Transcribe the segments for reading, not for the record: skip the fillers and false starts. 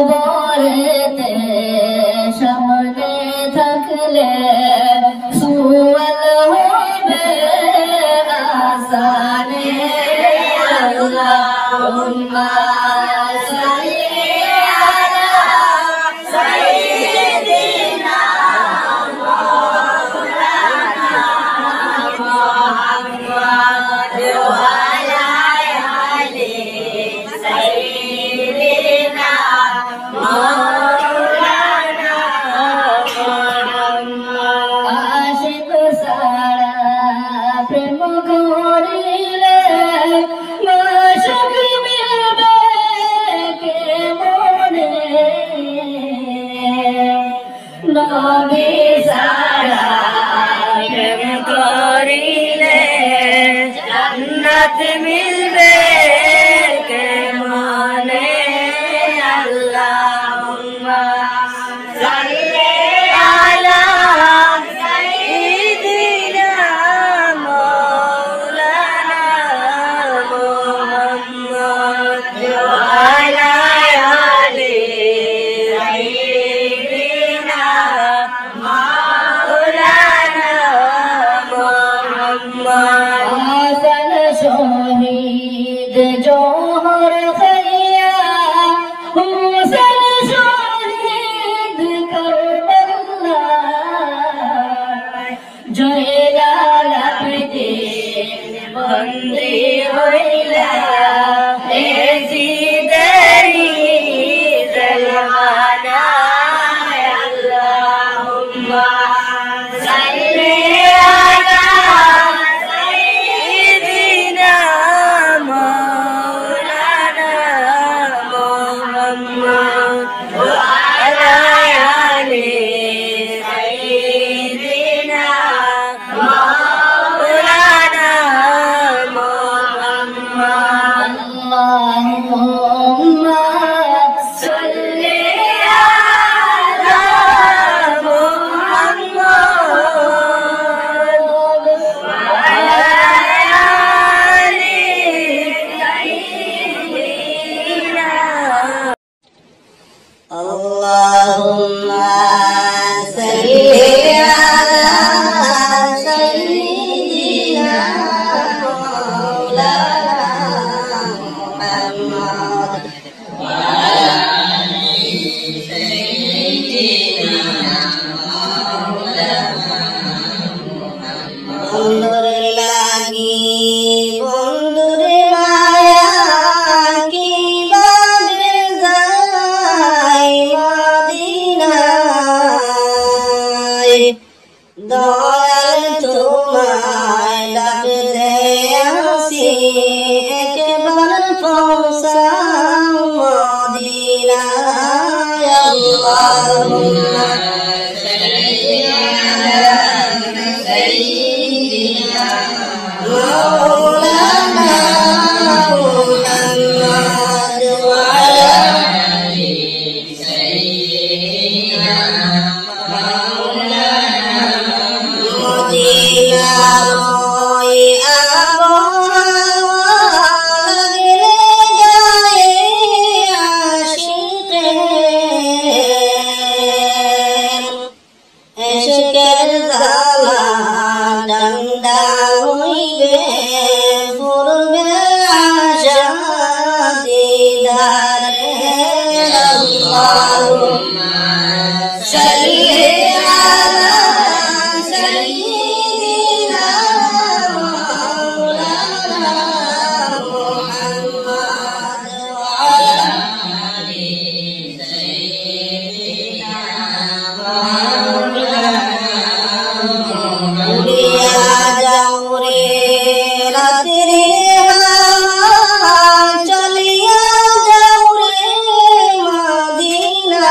কবরেতে সামনে থাকলে সুয়াল হবে আসানে আল্লাহুম্মা সাল্লি আলা সাইয়্যিদিনা মাওলানা মুহাম্মদ ওয়া আলা আলি সাইয়্যিদিনা মাওলানা মুহাম্মদ। আশিক সারা প্রেম করিলে মাশক মিলবে কেমনে, নবী সারা প্রেম করিলে জান্নাত মিলবে কেমনে। আল্লাহুম্মা সাল্লি আলা সাইয়্যিদিনা মাওলানা মুহাম্মদ ওয়া আলা আলি সাইয়্যিদিনা মাওলানা মুহাম্মদ। হাসান শহীদ জোহর খাইয়া, হুসেন শহীদ কারবালা, জয়লাল আবেদীন বন্দী হইলা এজিদেরই জলওয়ানায়। আল্লাহুম্মা সাল্লি আলা সাইয়্যিদিনা মাওলানা মুহাম্মদ ওয়া আলা আলি সাইয়্যিদিনা মাওলানা মুহাম্মদ। আল্লাহুম্মা সাল্লি আলা মুহাম্মদ ওয়া আলা আলি সাইয়্যিদিনা। আল্লাহুম্মা সাল্লি আলা সাইয়্যিদিনা মাওলানা মুহাম্মদ ওয়া আলা আলি সাইয়্যিদিনা মাওলানা মুহাম্মদ। বন্ধুর লাগি বন্ধুর মায়া কিভাবে যাই মদিনায়, দয়াল তোমায় ডাকতে আসি একবার পৌঁছাও মদিনায়। আল্লাহুম্মা সাল্লি আলা সাইয়্যিদিনা মাওলানা মুহাম্মদ ওয়া আলা আলি সাইয়্যিদিনা মাওলানা। মদিনার ওই আবহাওয়া লাগলে গায়ে আশিকের, ইশকের জ্বালা ঠান্ডা হইবে পূর্বে আশা দিদারে। আল্লাহুম্মা সাল্লি আলা সাইয়্যিদিনা মাওলানা মুহাম্মদ ওয়া আলা আলি সাইয়্যিদিনা মাওলানা মুহাম্মদ। উড়িয়া যাও রে রাত্রি হাওয়া, চলিয়া যাও রে মদিনা,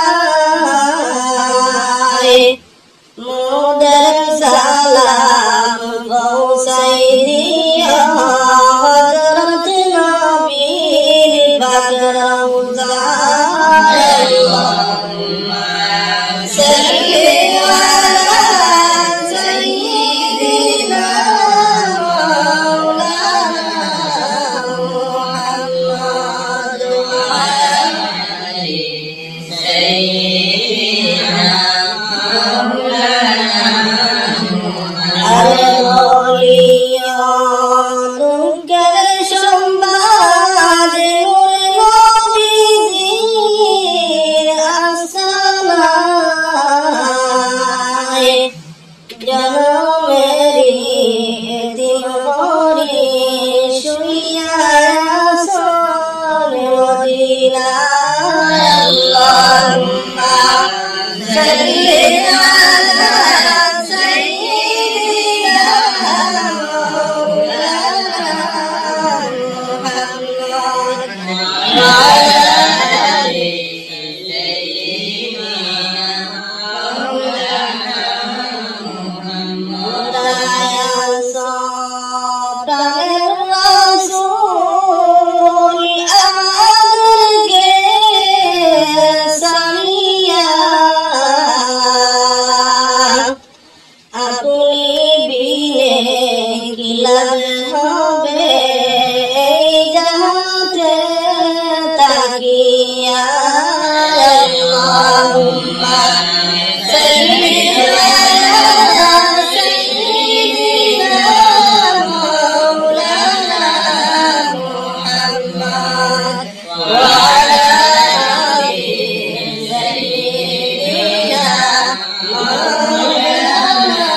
رسول مدينة اللهم صل على سيدنا مولانا محمد وعلى آل سيدنا مولانا محمد يا صبر الرسول أمر के सनिया अपनी बिने की लब होबे जहाते ताकिया अल्लाहुम्मा सल्ली अला सय्यिदिना मौलाना मुहम्मद व अला आलि सय्यिदिना मौलाना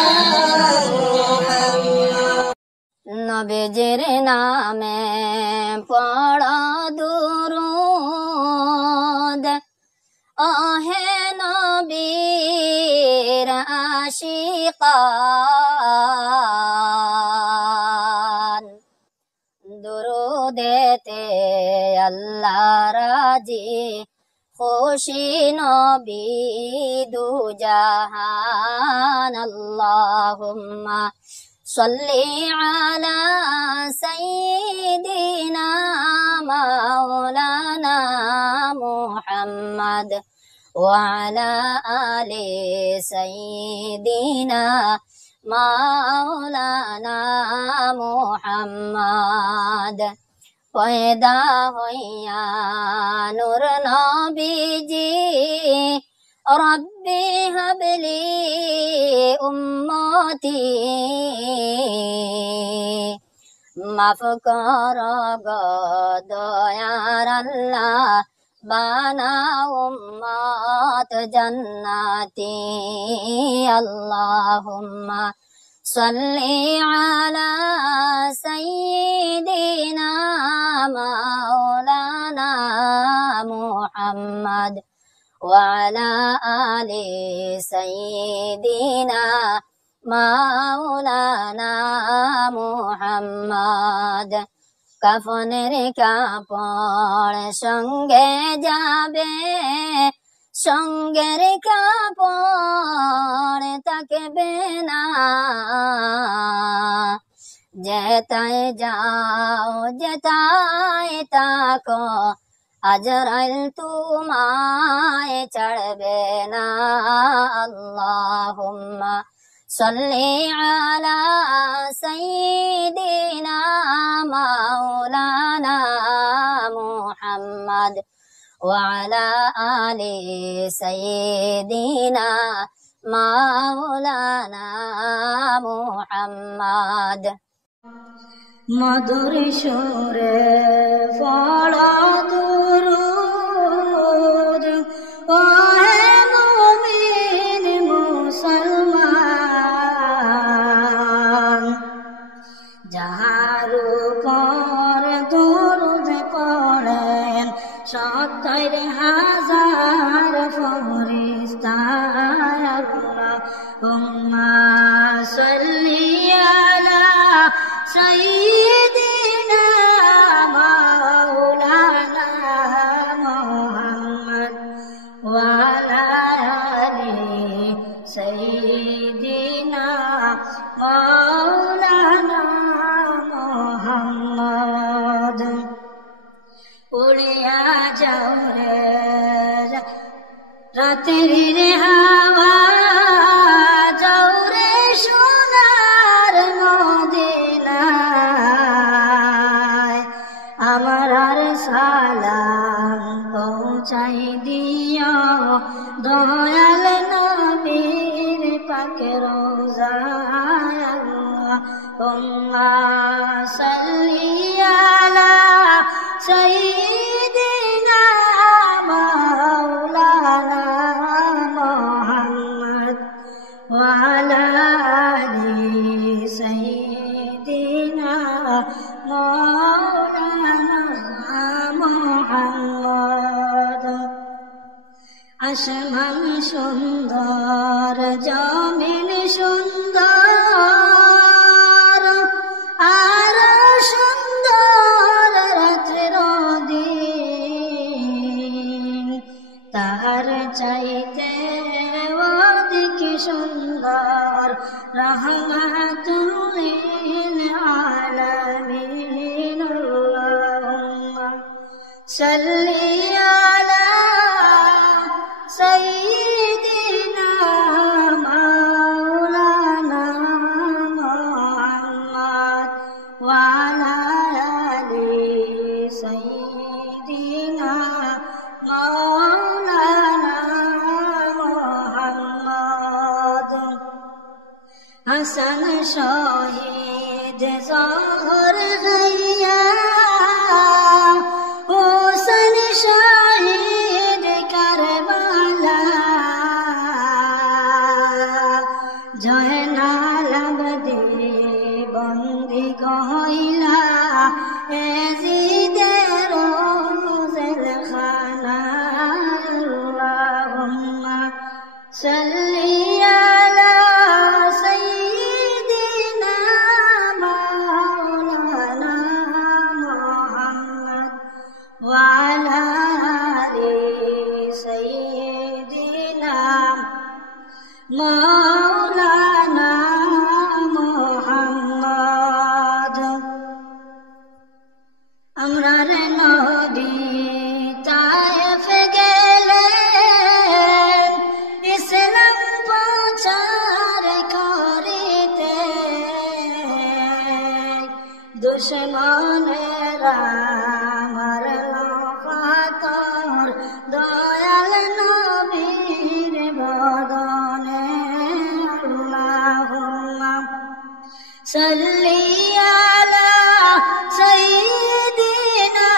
मुहम्मद नबीजिर नामे पढ़ा दुरूद आहे नबीर आशिकान दुरूदेते अल्लाह राजी खुशी नबी दू जहान अल्लाहुम्मा सल्ली अला सय्यिदिना मौलाना मुहम्मद وعلى آل سيدنا مولانا محمد पैदा होया नूर नबीजी रब्बी हबली उम्मती माफ कर दयार अल्लाह बना उम्मत जन्नती अल्लाहुम्मा सल्ली अला सय्यिदिना मौलाना मुहम्मद वअला आलि सय्यिदिना मौलाना मुहम्मद কাফনের কাপড় সঙ্গে যাবে সঙ্গের কাপড় থাকবে না যেতায় যাও যেতায় তাকো আজরাইল তোমায় ছাড়বে না আল্লাহুম্মা सल्ली अला सय्यिदिना मौलाना मुहम्मद वअला आलि सय्यिदिना मौलाना मुहम्मद मधुर सुरे पढ़ा दुरूद ओहे मुमिन मुसलमान যাহার উপর দরুদ পড়েন ৭০,০০০ ফেরেশতা আল্লাহুম্মা সাল্লি আলা সাইয়্যিদিনা মাওলানা মুহাম্মদ ওয়া আলা আলি সাইয়্যিদিনা মাওলানা মুহাম্মদ উড়িয়া যাও রে রাতের হাওয়া যাও রে সোনার মদিনায় আমার আর সালাম পৌঁছাই দিও দয়াল নবীর পাকে রোজায় আল্লাহুম্মা সাল্লি আলা সাইয়্যিদিনা মাওলানা মুহাম্মদ ওয়া আলা আলি সাইয়্যিদিনা মাওলানা আসমান সুন্দর জমিন সুন্দর আর সুন্দর রাত্রের দিন তার চাইতে অধিক সুন্দর রহমাতুল লিল আলামিন আল্লাহুম্মা সাল্লি আলা সাইয়্যিদিনা মাওলানা মুহাম্মদ ওয়া আলা আলি সাইয়্যিদিনা মাওলানা মুহাম্মদ হাসান শহীদ জহর গাইয়া হোসেন শহীদ কারবালা জয়নাল আবদে বন্দি গহইলা এজিদের জেলখানা আল্লাহুম্মা সাল্লি আলা সাইয়্যিদিনা মাওলানা মুহাম্মদ ওয়া আলা আলি সাইয়্যিদিনা মাওলানা মুহাম্মদ আমরার নবী তায়েফ গেলেন ইসলাম প্রচার করিতে দুশমনেরা মারল পাথর দয়াল নবীর বদনে আল্লাহুম্মা সাল্লি আলা সাইয়্যিদিনা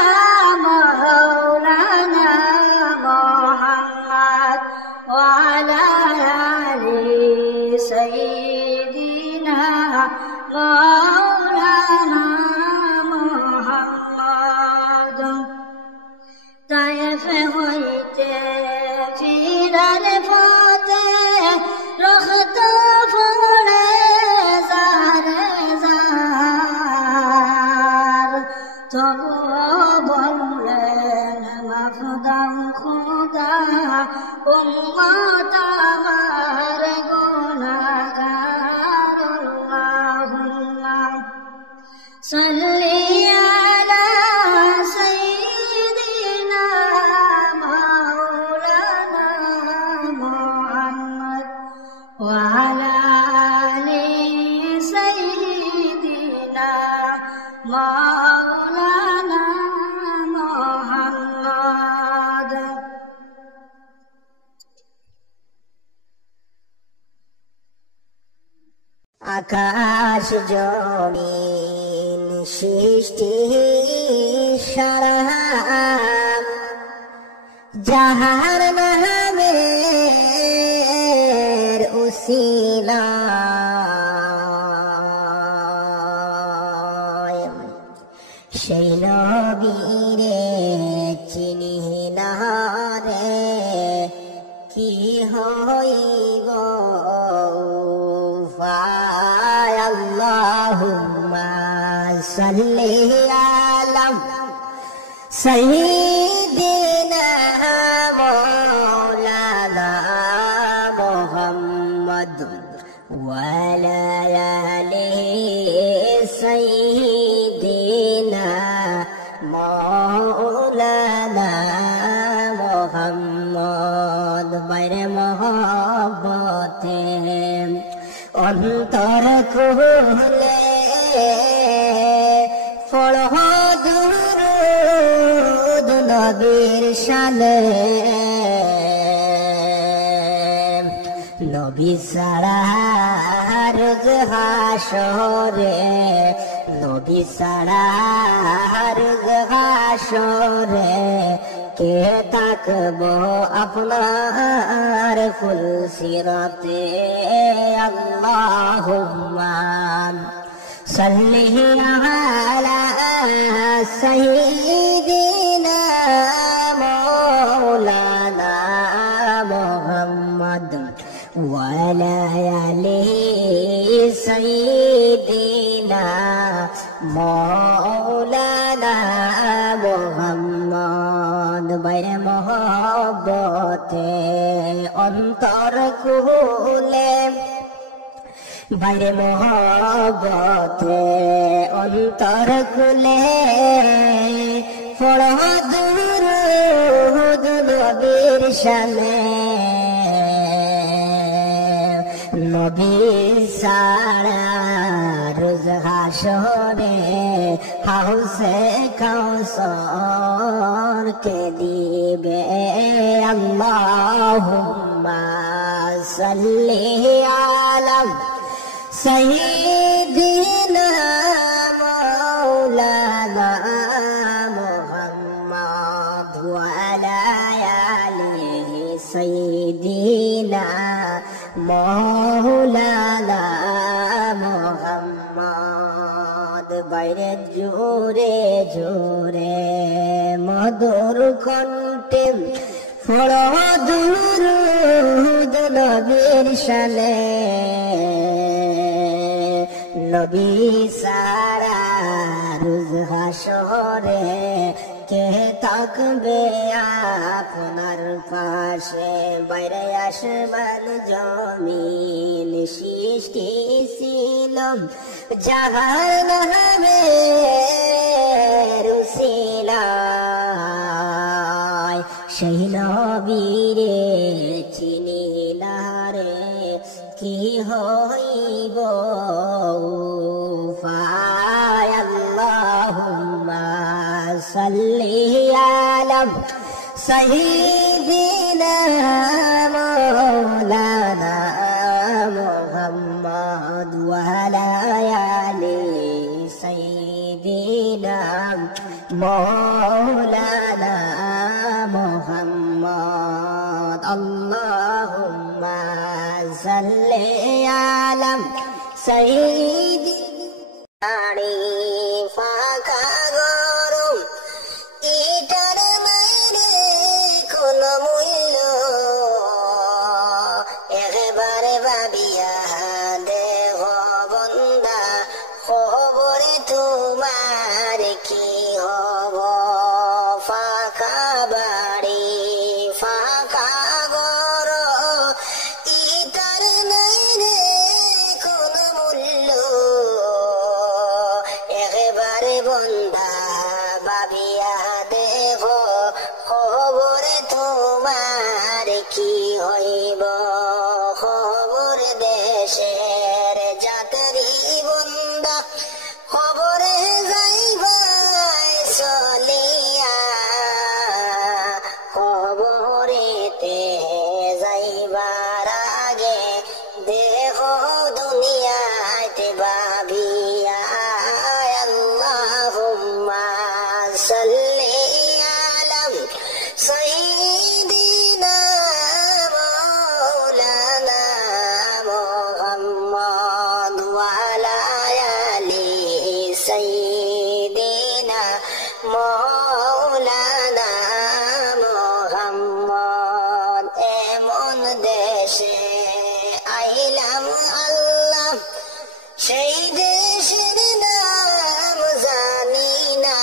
মাওলানা মুহাম্মদ ওয়া আলা আলি সাইয়্যিদিনা মাওলানা মুহাম্মদ তায়েফ হইতে ফিরার পথে রক্ত পড়ে জারে জার তবুও বললেন মাফ দাও খোদা উম্মত আমার গুনাহগার আল্লাহুম্মা সাল্লি আলা সাইয়্যিদিনা মাওলানা মুহাম্মদ ওয়া আলা আলি সাইয়্যিদিনা মাওলানা মুহাম্মদ আকাশ জমিন সৃষ্টি সারা যাহার নামের উসিলায় সেই নবীরে চিনি না রে কি হইব আল্লাহুম্মা সাল্লি আলা সাইয়্যিদিনা মাওলানা মুহাম্মদ ওয়া আলা আলি সাইয়্যিদিনা মাওলানা মুহাম্মদ বাইরে মহব্বতে অন্তর খুলে পড়হ দুরূদ নবীর শানে নবী ছাড়া রোজ হাসরে নবী ছাড়া রোজ হাসরে কে তাকবো আপনার ফুল সিরাতে আল্লাহুম্মা সাল্লি আলা সাইয়্যিদিনা মাওলানা সাইয়্যিদিনা মাওলানা মুহাম্মদ বাইরে মহব্বতে অন্তর খুলে বাইরে মহব্বতে অন্তর খুলে পড়ো দুরূদ নবীর শানে নবী সারা রোজ হাসরে হাউসে কাউসার কে দিবে আল্লাহুম্মা সাল্লি আলা সাইয়্যিদিনা মাওলানা মুহাম্মদ ওয়া আলা আলিহি সাইয়্যিদিনা মাওলানা মুহাম্মদ বাইরে জোরে জোরে মধুর কণ্ঠে পড়ো দুরূদ নবীর শানে নবী সারা রোজ হাসরে কে থাকবে আপনার পাশে বাইরে আসমান জমিন সৃষ্টি ছিল যাহার নামে রুসিলায় সেই নবীরে চিনিলা রে কি হইব ফায় আল্লাহুম্মা সাল্লি আলা সাইয়্যিদিনা মাওলানা মুহাম্মদ ওয়া আলা আলি সাইয়্যিদিনা মাওলানা মুহাম্মদ আল্লাহুম্মা সাল্লি আলা সাইয়্যিদিনা ফাঁকা গরম ইটার মাইরে কোন মূল্য একবারে ভাবিয়া দেহ বন্দা খবরে তোমার কি হব ফাঁকা বাড়ি ফাঁকা ঘর ইটার নাইরে কোন মূল্য একবারে বন্দা ভাবিয়া দেহ খবরে তোমার কি হইব খবর দেশের যাত্রী বন্দা খবরে যাইবাই চলিয়া খবরেতে যাইবার আগে দেহ দুনিয়াতে ভাবিয়া আল্লাহুম্মা সাল্লি আলা সাইয়্যিদিনা মাওলানা মুহাম্মদ ওয়া আলা আলি সাইয়্যিদিনা মাওলানা মুহাম্মদ এমন দেশে আইলাম আল্লাহ সেই দেশের নাম জানি না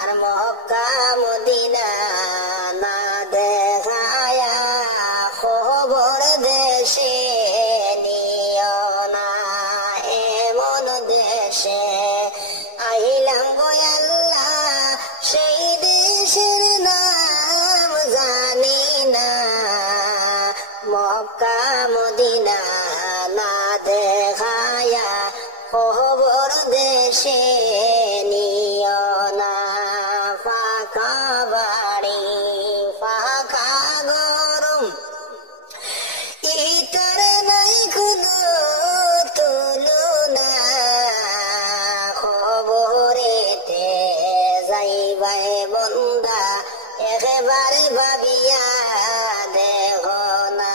আর মক্কা মদিনা না দেখায়া খবর দেশে নিও না এমন দেশে আইলাম গো আল্লাহ সেই দেশের নাম জানি না মক্কা মদিনা না দেখায়া খবর দেশে নিও না ফাঁকা বাড়ি ফাঁকা গরম ইটার নাই কোনো তুলনা খবরেতে যাইবাই বন্দা একেবারে ভাবিয়া দেহ না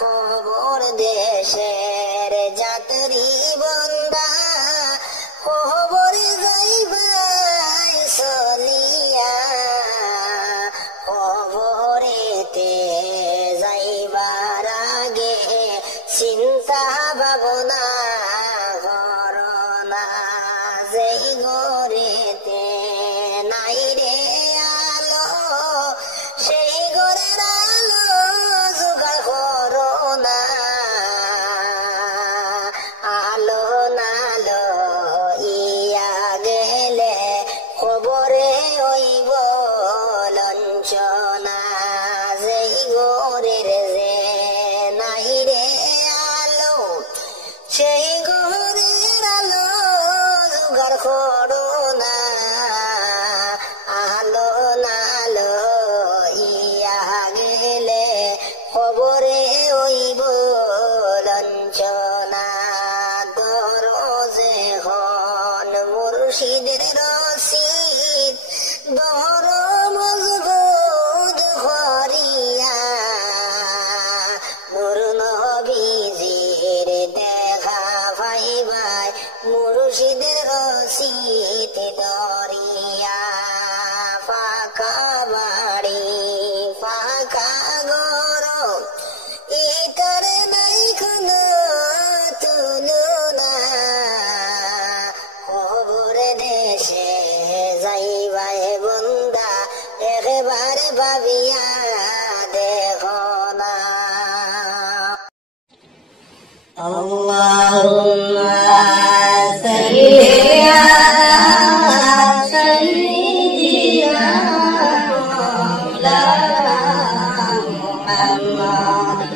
খবর দেশের যাত্রী বন্দা খবরে যাইবাই চলিয়া খবরেতে যাইবার আগে চিন্তা নাই রে আলো সেই ঘরের আলো জোগাড় করো না আলো নালো ইয়া গেলে খবরে হইব লঞ্চনা যেই ঘরের যে নাই রে আলো সেই ঘরের আলো জোগাড় করো না আলো নালো ইয়া গেলে খবরে হইব লঞ্চনা দরজে হন মুর্শিদের রশিদ দর মজবুত করিয়া নূর নবীজির দেখা পাইবাই মুর্শিদের রশিদ দরিয়া ফাঁকা বাড়ি ফাঁকা ঘর ইটার নাই কোনো তুলনা খবর দেশে যাইবাই বন্দা একবারে ভাবিয়া দেখো না আল্লাহুম্মা সাল্লি আলা সাইয়্যিদিনা মাওলানা মুহাম্মদ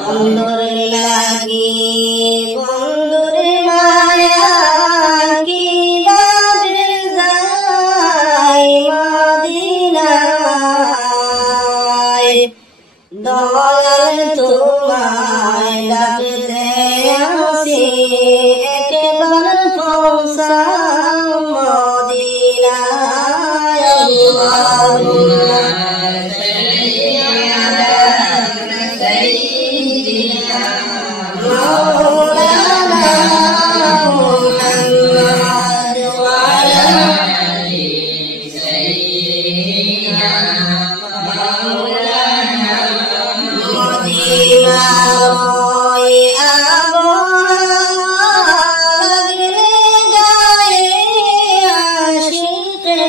বন্ধুর লাগি বন্ধুর মায়া কি বাদে যাই মদিনায় দয়াল তোমায় ডাকতে আসি একবার পৌঁছাও মদিনায় আল্লাহুম্মা مولانا محمد وعلى سيدنا مولانا مدينة روي أبوالغ গায়ে আশিকের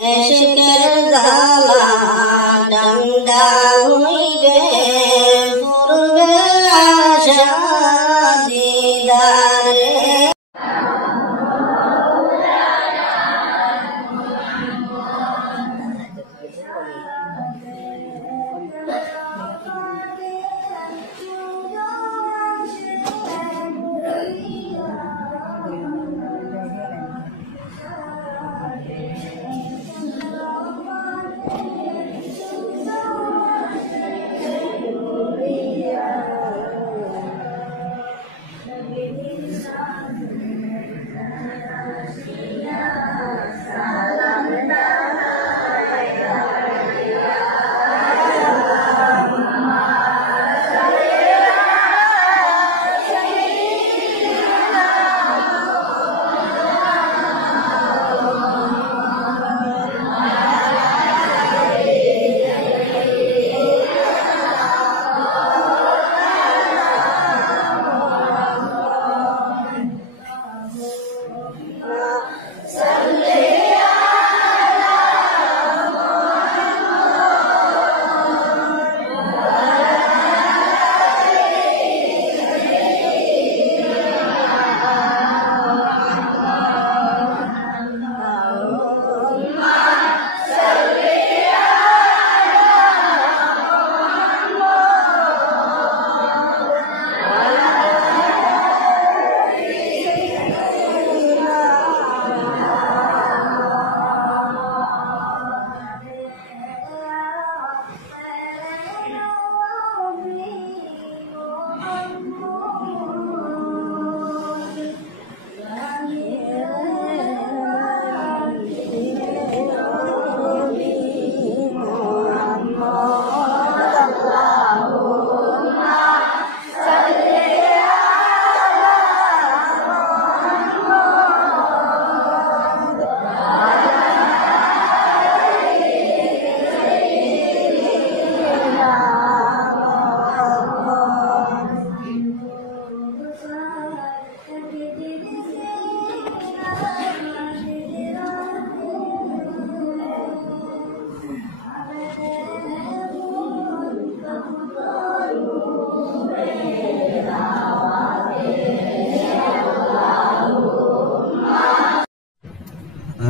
এশকের জ্বালা ডান্ডা হইবে পূর্বে আশা দিদারে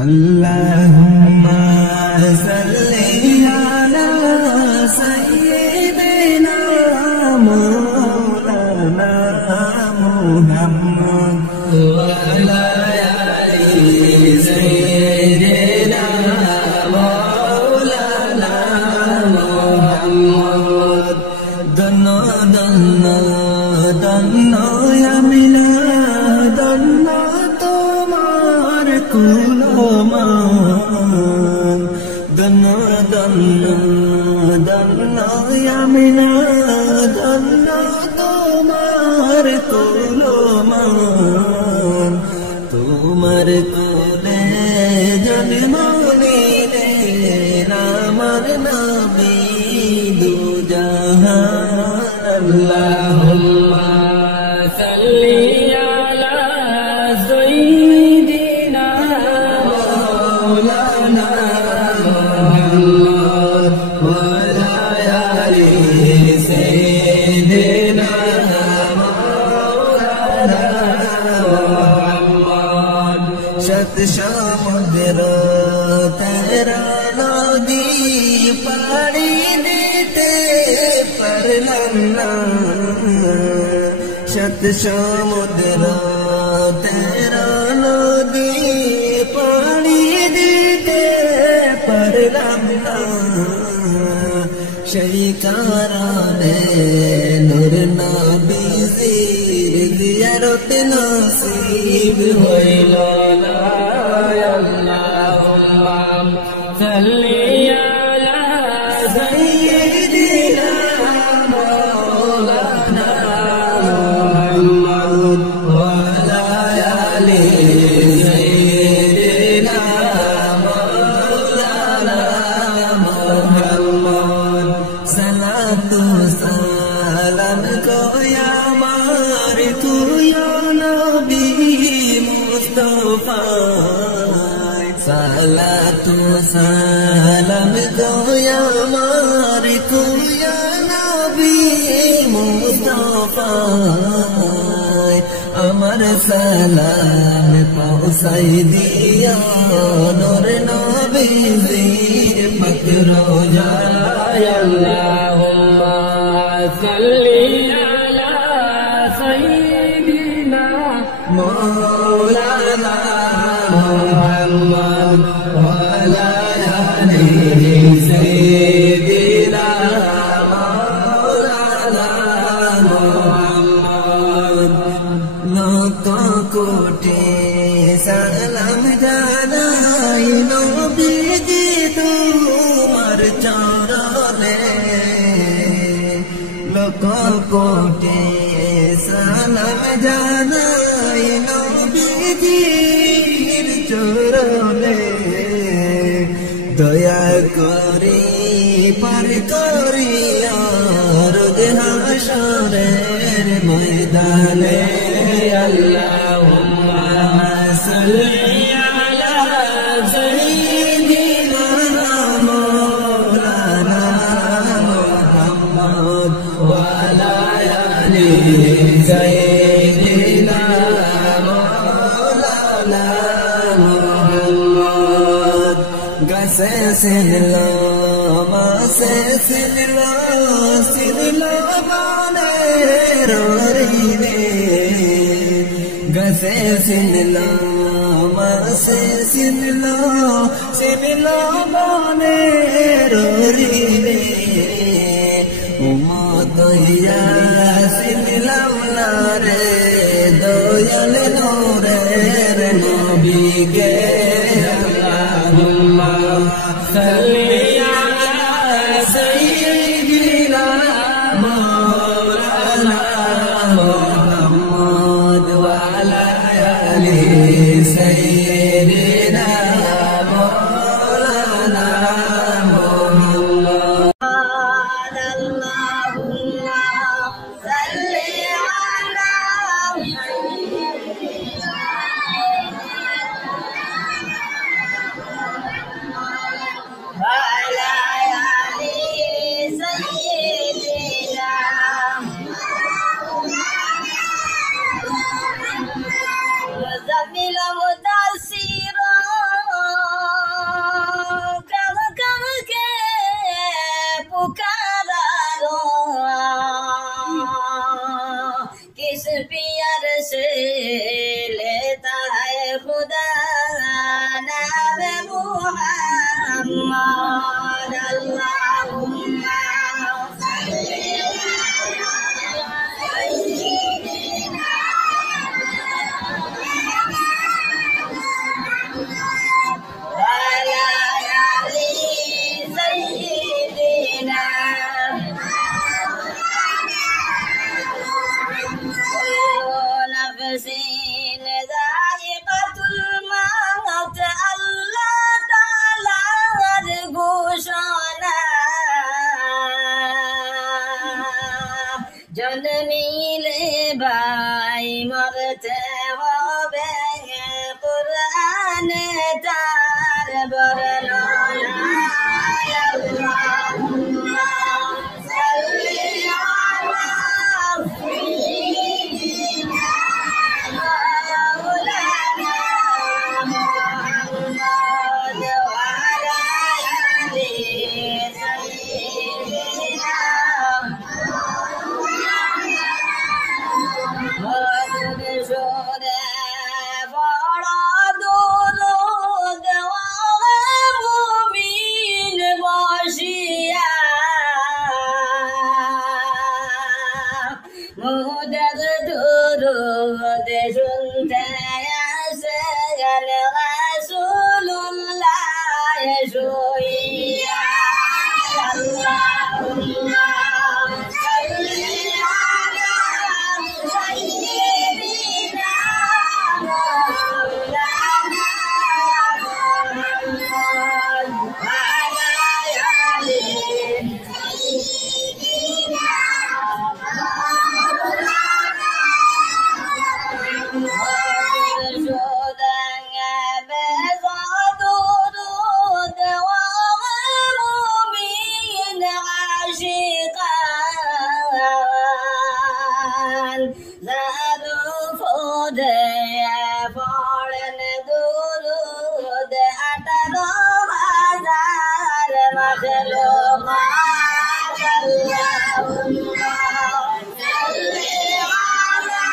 Allahumma salli ala sayyidina maulana Muhammad wa ala ali sayyidina maulana Muhammad. Danna danna danna ya milad danna tomar kuloman danna danna danna ya milad danna tomar kuloman tomar kole janma nile namar nabi du jahan. Allahumma salli ala sayyidina maulana Muhammad wa ala ali sayyidina maulana Muhammad. Shat samudr tera nadi pari dete parlanna shat samudr tera nadi pani dete parlanna shaykarane nur nabi zir ziyarat nasib hoila ya Allahumma salli ala sayyidina maulana Muhammad wa ala ali sayyidina maulana Muhammad. Salatu salam ko ya mar tu ya nabi Mustafa. Salatu salam ko ya mar tu ya nabi Mustafa. Amar salam pausai diya nur nabi zir pakro jaya. Allahumma salli ala sayyidina maulana Muhammad wa ala ali sayyidina maulana Muhammad. Laka kote salam janai nabi ji tumar charane laka kote salam janai nabi ji charane daya kori par koriya rod hasharer maidane. Allahumma salli ala sayyidina maulana Muhammad wa ala ali sayyidina maulana Muhammad. Gase sinla ma se sinla sinla mane rorine gase sinla ma se sinla sinla mane rorine umma doya sinla re doyal nore nabi ke. Allahumma salli ala sayyidina maulana Muhammad wa ala ali sayyidina maulana Muhammad. জন্মিলে ভাই মরতে হবে কুরআনে তার বর্ণনা আল্লাহুম্মা সাল্লি আলা সাইয়্যিদিনা মাওলানা মুহাম্মদ ওয়া আলা আলি সাইয়্যিদিনা সুরে বড় দুরূদ মুমিন বসিয়া মুদের দুরূদ শুনতে আসেন রাসূলুল্লাহ শুইয়া আল্লাহুম্মা সাল্লি আলা সাইয়্যিদিনা মাওলানা মুহাম্মদ ওয়া আলা আলি সাইয়্যিদিনা পড়েন দুরূদ 18,000 মাখলুক আল্লাহুম্মা সাল্লি আলা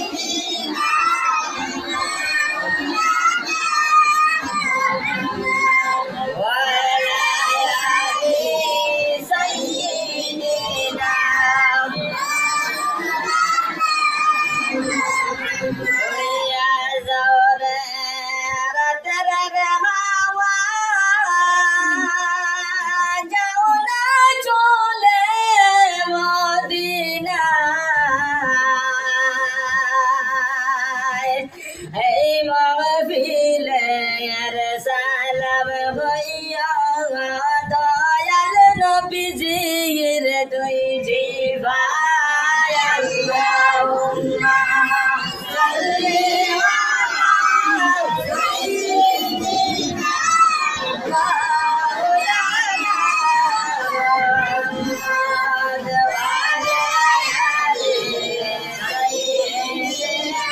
সাইয়্যিদিনা ওয়া আলা আলি সাইয়্যিদিনা দয়াল নবীজির দুই জিভায় আল্লাহুম্মা সাল্লি আলা সাইয়্যিদিনা মাওলানা মুহাম্মদ ওয়া আলা আলি সাইয়্যিদিনা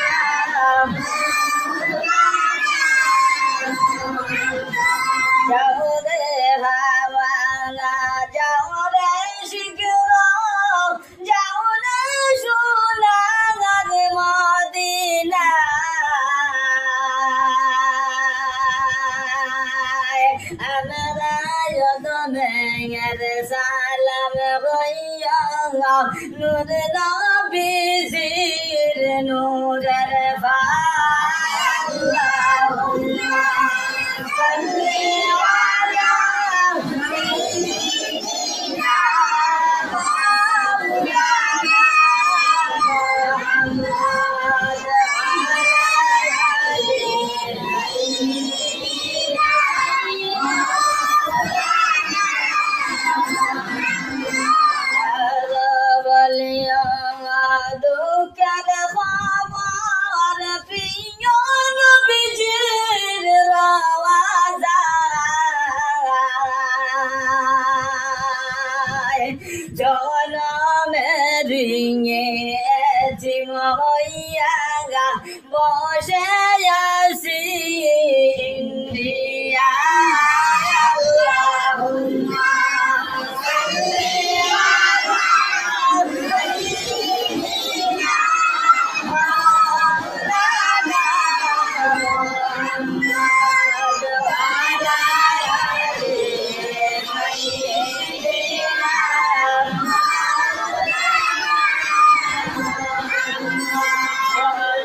যাওরে ভাওয়ালা যাওরে শিকর যাওরে সোনার মদিনা আমরা যদমের সালাম হইয়া নূর নবীজির নূরের আল্লাহুম্মা সাল্লি আলা সাইয়্যিদিনা মাওলানা মুহাম্মদ ওয়া আলা আলি সাইয়্যিদিনা বলিয়া দুঃখের খবর প্রিয় নবীজির রওয়াজায় জনমে রিঙেছি মইয়া বসে আছি ইন্ডিয়া আল্লাহুম্মা সাল্লি আলা সাইয়্যিদিনা মাওলানা মুহাম্মদ ওয়া আলা আলি সাইয়্যিদিনা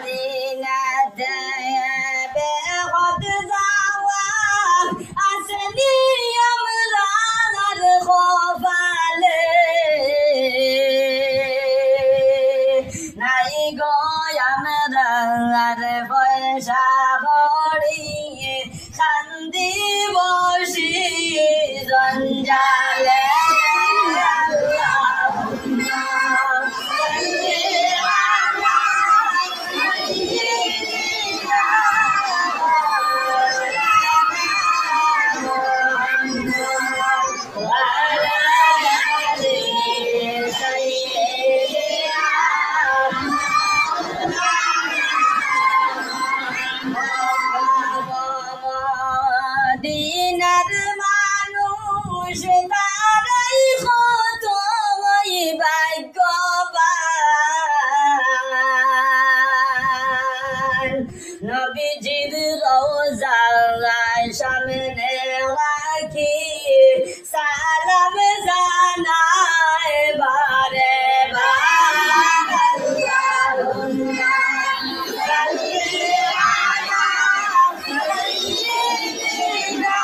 মদিনাতে সে তারাই কত ভাগ্যবান নবীজির রওজায় সামনে রাখি সালাম জানায় বারে বার আল্লাহুম্মা সাল্লি আলা সাইয়্যিদিনা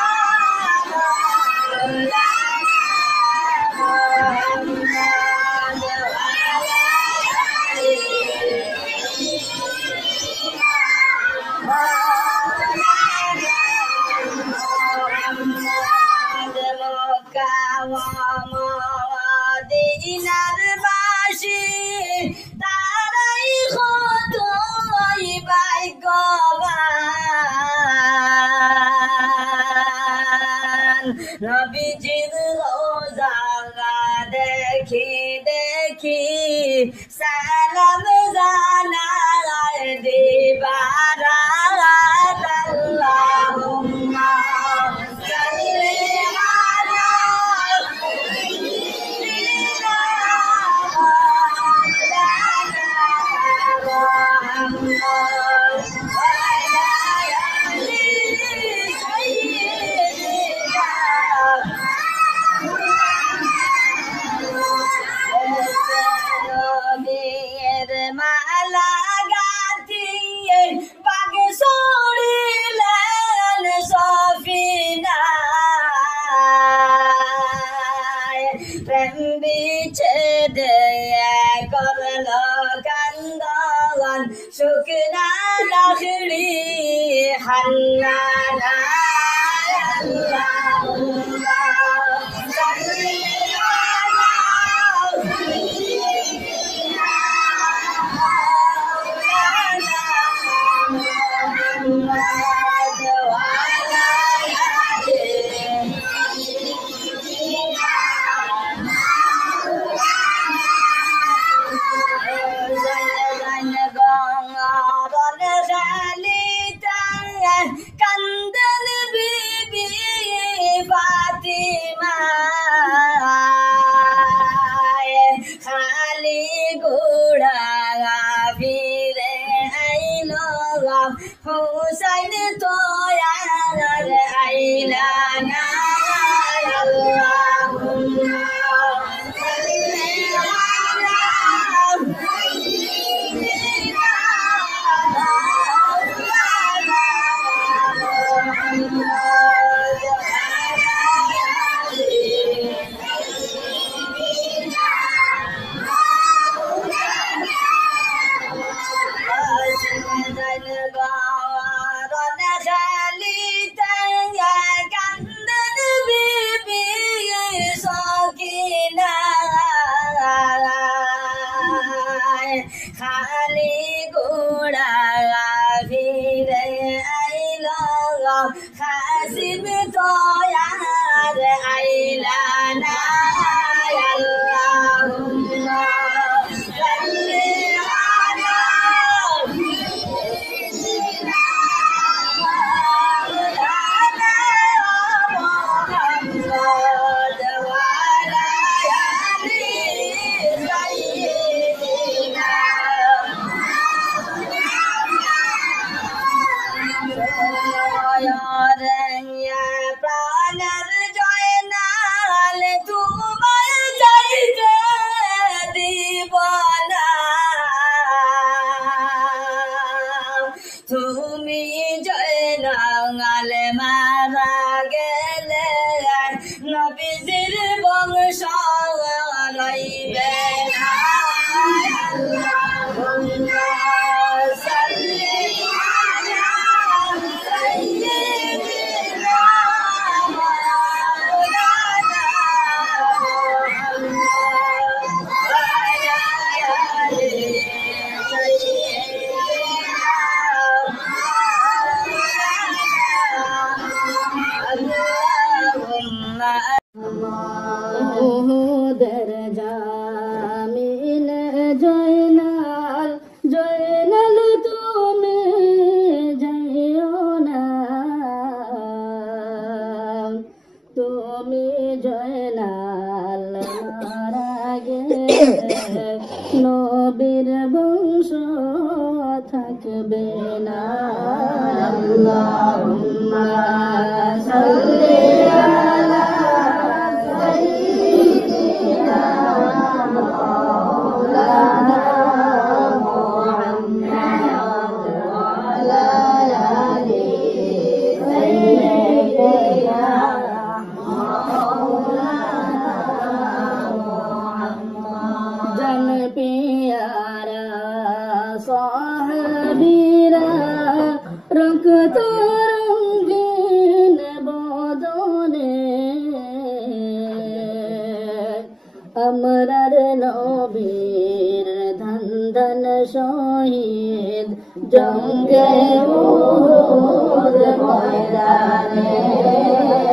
মুহাম্মাদ ওয়া আলা মক্কা ওয়া মদিনার বাসী তারাই কতই ভাগ্যবান নবীজির রওজা দেখি দেখি সালাম জানায় দিবারা আল্লাহুম্মা সাল্লি আলা সাইয়্যিদিনা মুহাম্মদ ওয়া আলা আলি সাইয়্যিদিনা নবীর মালা গাঁথিয়ে বাগে ছড়িলেন সফিনায় প্রেম বিচ্ছেদে করল কান্দন শুকনা লাকড়ি হান্নানা আল্লাহুম্মা সাল্লি আলা সাইয়্যিদিনা মাওলানা মুহাম্মদ ওয়া আলা আলি সাইয়্যিদিনা কান্দন বিবি ফাতিমা খালি গোড়া ফিরে আইলো হুসাইন তো আইলা না আল্লাহুম্মা সাল্লি আলা সাইয়্যিদিনা মাওলানা মুহাম্মদ ওয়া আলা আলি সাইয়্যিদিনা খালি গোড়া ফিরে আইলো খাসিম তয়ার আইলা না আল্লাহুম্মা সাল্লি আলা সাইয়্যিদিনা মাওলানা মুহাম্মদ ওয়া আলা আলি সাইয়্যিদিনা প্রাণের জয়নাল তোমায় চাইতে দিব না তুমি জয়নাল মারা গেলে নবীজির বংশ রইবে না আল্লাহুম্মা সাল্লি আলা সাইয়্যিদিনা মাওলানা মুহাম্মদ ওয়া আলা আলি সাইয়্যিদিনা মাওলানা ওহদের জামিন জয়নাল জয়নাল তুমি যাইও না তুমি জয়নাল মারা গেলে নবীর বংশ থাকবে না। আল্লাহুম্মা সাল্লি আলা সাইয়্যিদিনা মাওলানা মুহাম্মাদ ওয়া আলা আলি সাইয়্যিদিনা जन प्यारा साहबीरा रंगत रंगीन बदने अमरर नबीर धन धन शहीद जंगे उहुद मैदाने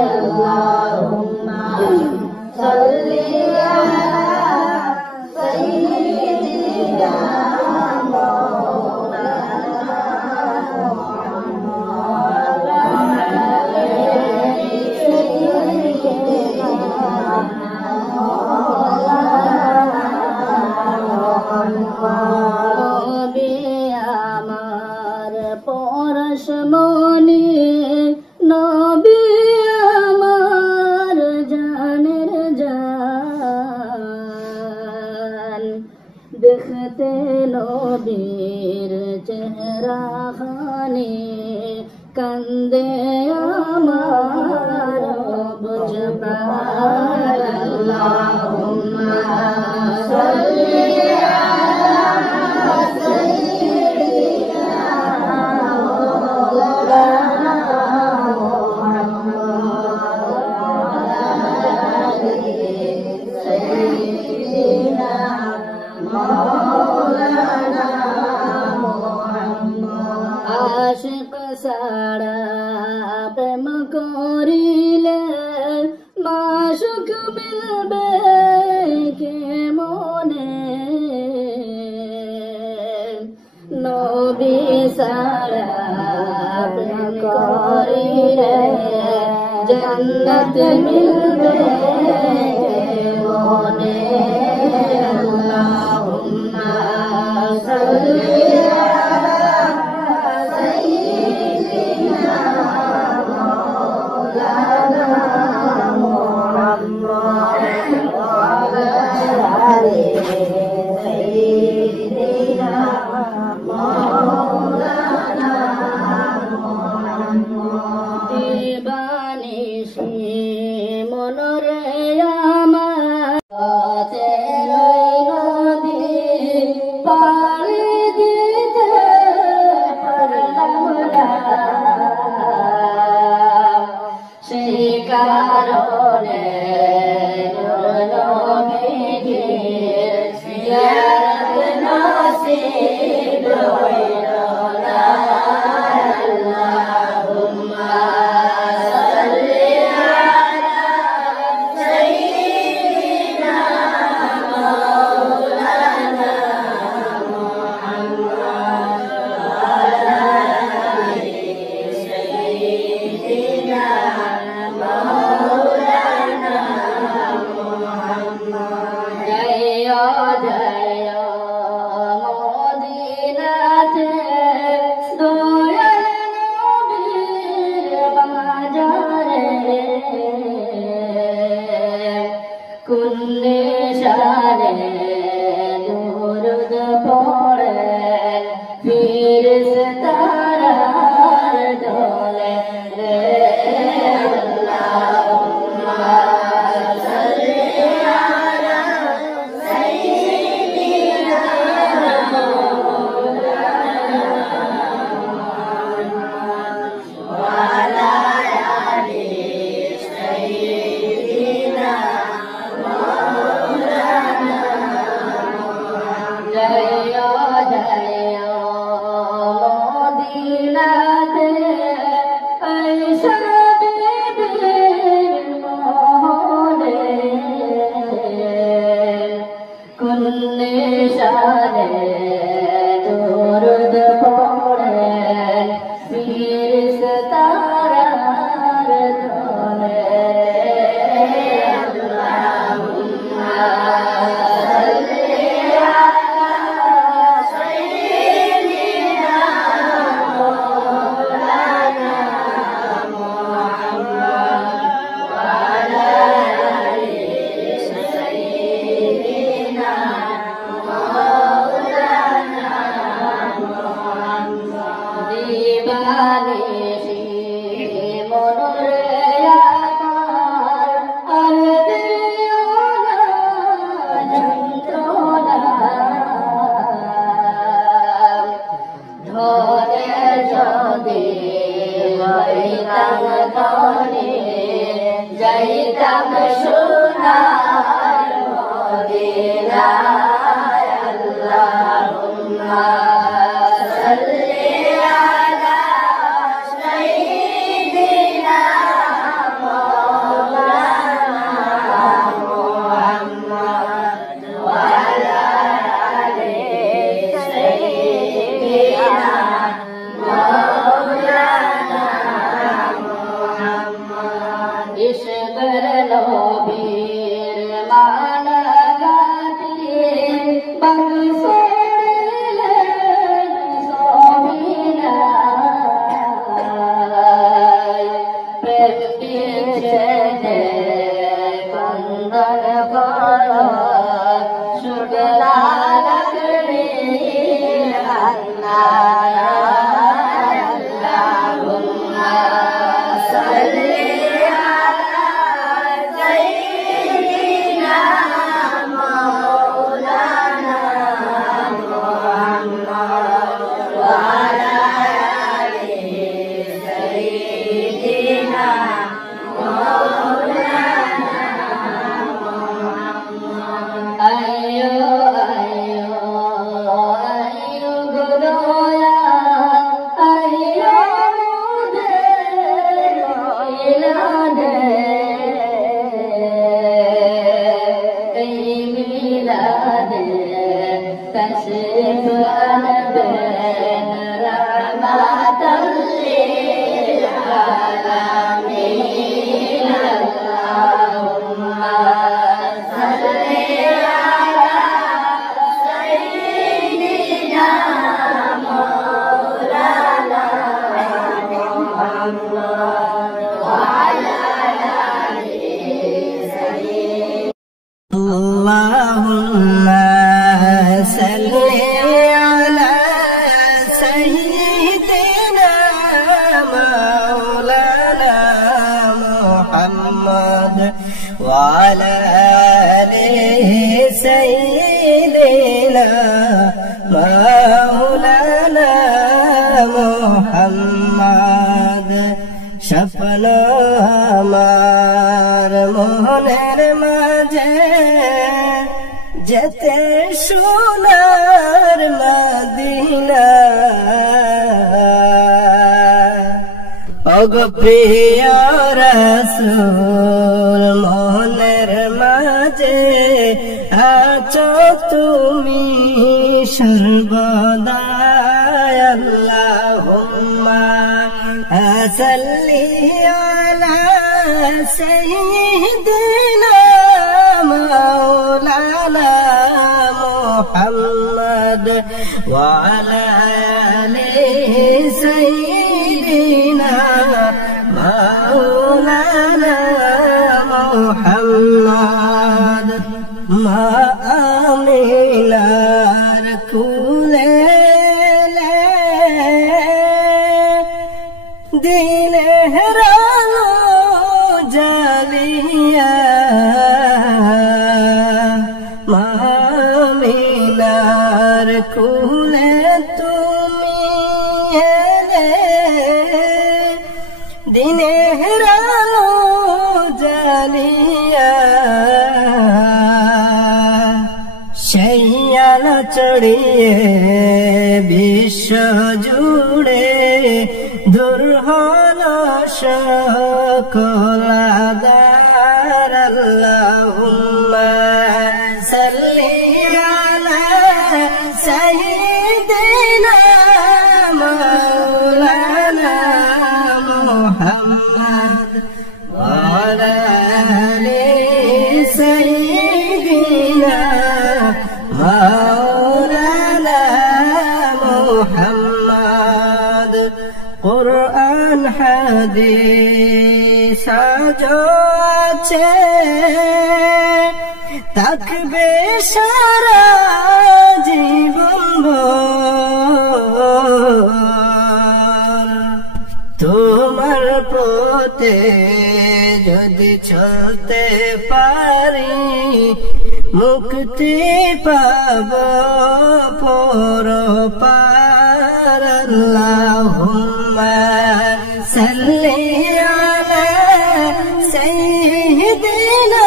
अल्लाहुम्मा सल्ली अला सय्यिदिना নবী আমার পরশমণি নবী আমার জানের জান দেখতে নবীর চেহারা খানি কান্দে আমার বুঝবার আল্লাহুম্মা সাল্লি আলা সাইয়্যিদিনা মাওলানা মুহাম্মদ সাইয়্যিদিনা মাওলানা মুহাম্মদ আশিক সারা প্রেম করিলে মাশুক মিলবে কে মনে নবী সারা প্রেম করিলে জান্নাত মিলবে কে মনে আল্লাহুম্মা সাল্লি আলা সাইয়্যিদিনা মাওলানা মুহাম্মদ ওয়া আলা আলি সাইয়্যিদিনা মাওলানা মুহাম্মদ দিবানিশি মনরে আমার পথে নবী পাড়ি দিতে পারলাম না সেই কারণে নবীর জিয়ারত নসিব হইল না আল্লাহুম্মা সাল্লি আলা সাইয়্যিদিনা মাওলানা মুহাম্মদ ওয়া আলা আলি সাইয়্যিদিনা মাওলানা মুহাম্মদ জয় জয় মদিনাতে দয়াল নবীর বাজারে কুল্লে শানে দুরুদ পড়ে ফিরিস্তারার দলে আল্লাহুম্মা সাল্লি আলা সাইয়্যিদিনা মাওলানা মুহাম্মদ ওয়া আলা আলি সাইয়্যিদিনা মাওলানা প্রিয় রাসূল মনের মাঝে আছো তুমি সর্বদা আল্লাহুম্মা সাল্লি আলা সাইয়্যিদিনা মাওলানা মুহাম্মদ ওয়া আলা আলিহি সাইয়্যিদিনা مولانا محمد ما آمنا ركول دين هرانو جاليا ما آمنا ركول দিনে হেরানো জালিয়া শৈয়ালা চড়িয়ে বিশ্ব জুড়ে দুর্হল সকল আদার আল্লাহুম্মা সাল্লি আলা সাইয়্যিদিনা মাওলানা محمد وعلى آل سيدنا مولانا محمد قرآن حديث جو আছে থাকবে সারা জীবন তোমার পথে যদি চলতে পারি মুক্তি পাব পরপার আল্লাহুম্মা সাল্লি আলা সাইয়্যিদিনা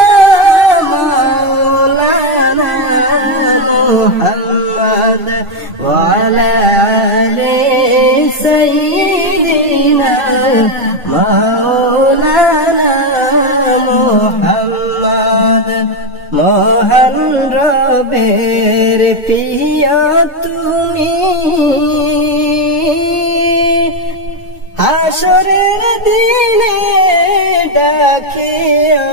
মহান রবের প্রিয় তুমি হাসরের দিনে ডাকিও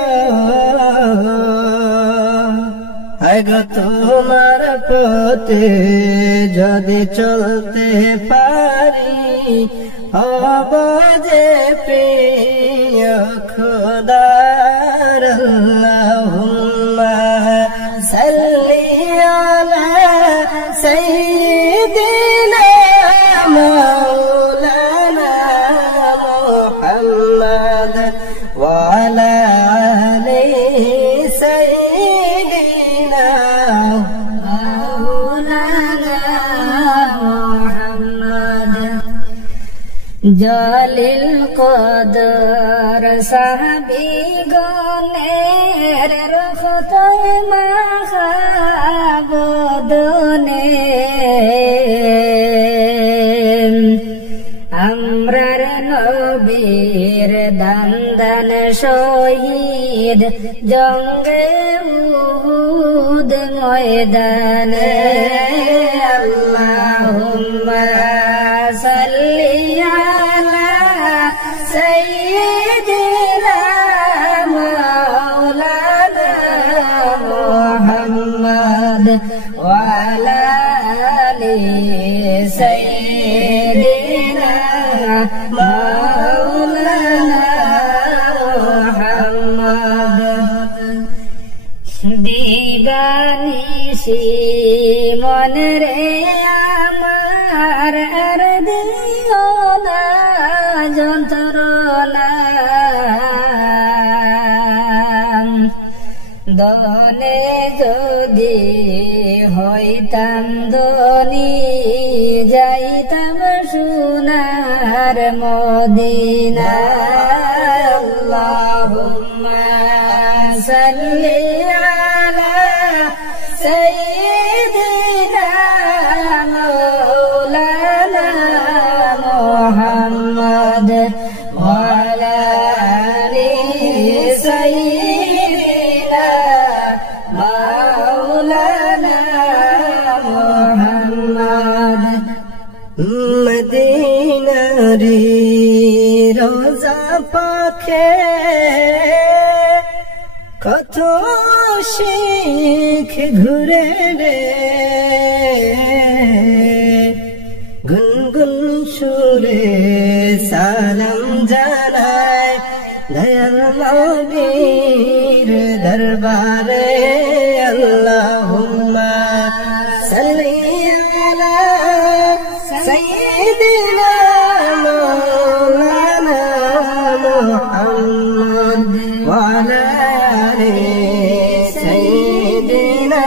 আগো তোমার পথে যদি চলতে পারি হব যে প্রিয় খোদার আল্লাহুম্মা সাল্লি আলা সাইয়্যিদিনা মাওলানা মুহাম্মদ ওয়া আলা আলি সাইয়্যিদিনা মাওলানা মুহাম্মদ জলিল কদর সাহাবী গণের রহমতে মাহবুদনে আমরার নবীর দান শহীদ জঙ্গে উহুদ ময়দানে আল্লাহুম্মা সাল্লি আলা সাইয়্যিদিনা মাওলানা মুহাম্মদ ওয়া আলা আলি সাইয়্যিদিনা মাওলানা মুহাম্মদ দিবানিশি মন রে আমার আর দিও না যন্ত্রণা দনে যদি হইতাম ধনী যাইতাম সোনার মদিনা আল্লাহুম্মা সাল্লি আলা সাইয়্যিদিনা মাওলানা মুহাম্মদ ওয়া আলা আলি সাইয়্যিদিনা মাওলানা মুহাম্মদ মদিনারি রোজা পাখে কত শিখ ঘুরে রে গুনগুন সুরে সালাম জানায় দয়াল নবীর দরবারে আল্লাহুম্মা সাল্লি আলা সাইয়্যিদিনা মাওলানা মুহাম্মদ ওয়া আলা আলি সাইয়্যিদিনা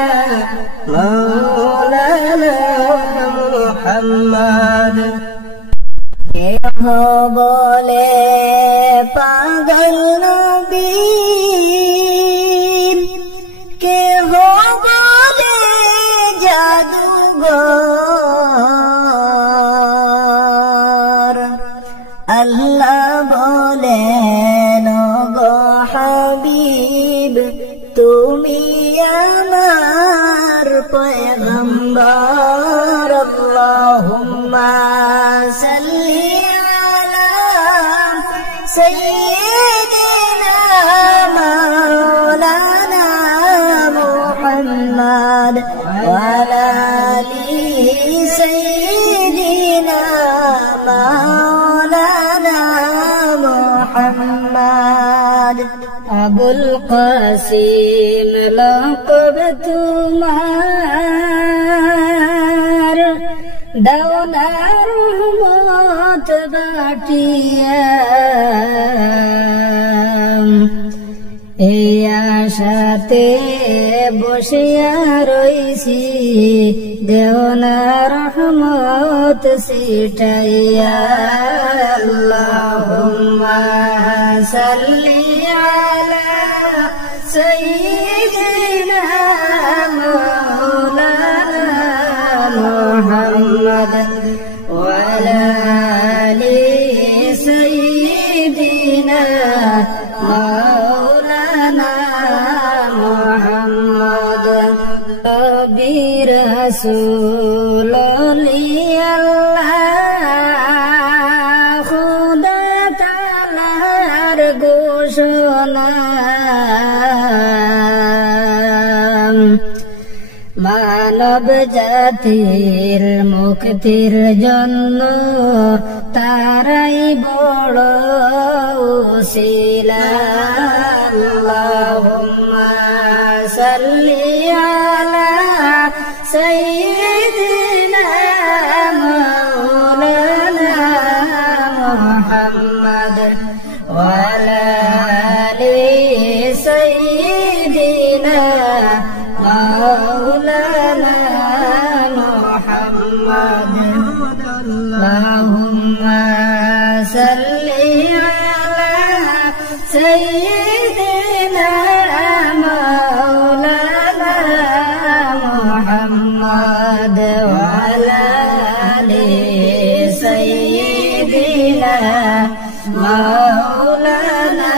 মাওলানা মুহাম্মদ কেহ বলে পাগল নবী কেহ বলে জাদুঘর আল্লাহ বলেন গো হাবিব তুমি আমার পয়গম্বর আল্লাহুম্মা সাল্লি আলা সাইয়্যিদিনা মাওলানা মুহাম্মদ ওয়া আলা আলি সাইয়্যিদিনা মাওলানা মুহাম্মদ আবুল কাসিম লকব তোমার দাওনা রহমত বাটিয়া এই আশাতে বসিয়া রইছি দেওনা রহমত সিটাইয়া আল্লাহুম্মা সাল্লি আলা সাইয়্যিদিনা মাওলানা মুহাম্মদ ওয়া আলা আলি সাইয়্যিদিনা মাওলানা রাসূল আল্লাহ খুদা তাআলার ঘোষণা মানব জাতির মুক্তির জন্য তারাই বড় উসিলা আল্লাহুম্মা সাল্লি আলা সাইয়্যিদিনা মাওলানা মুহাম্মদ ওয়া আলা আলি সাইয়্যিদিনা مولانا محمد اللهم صل على سيدنا مولانا محمد وعلى آل سيدنا مولانا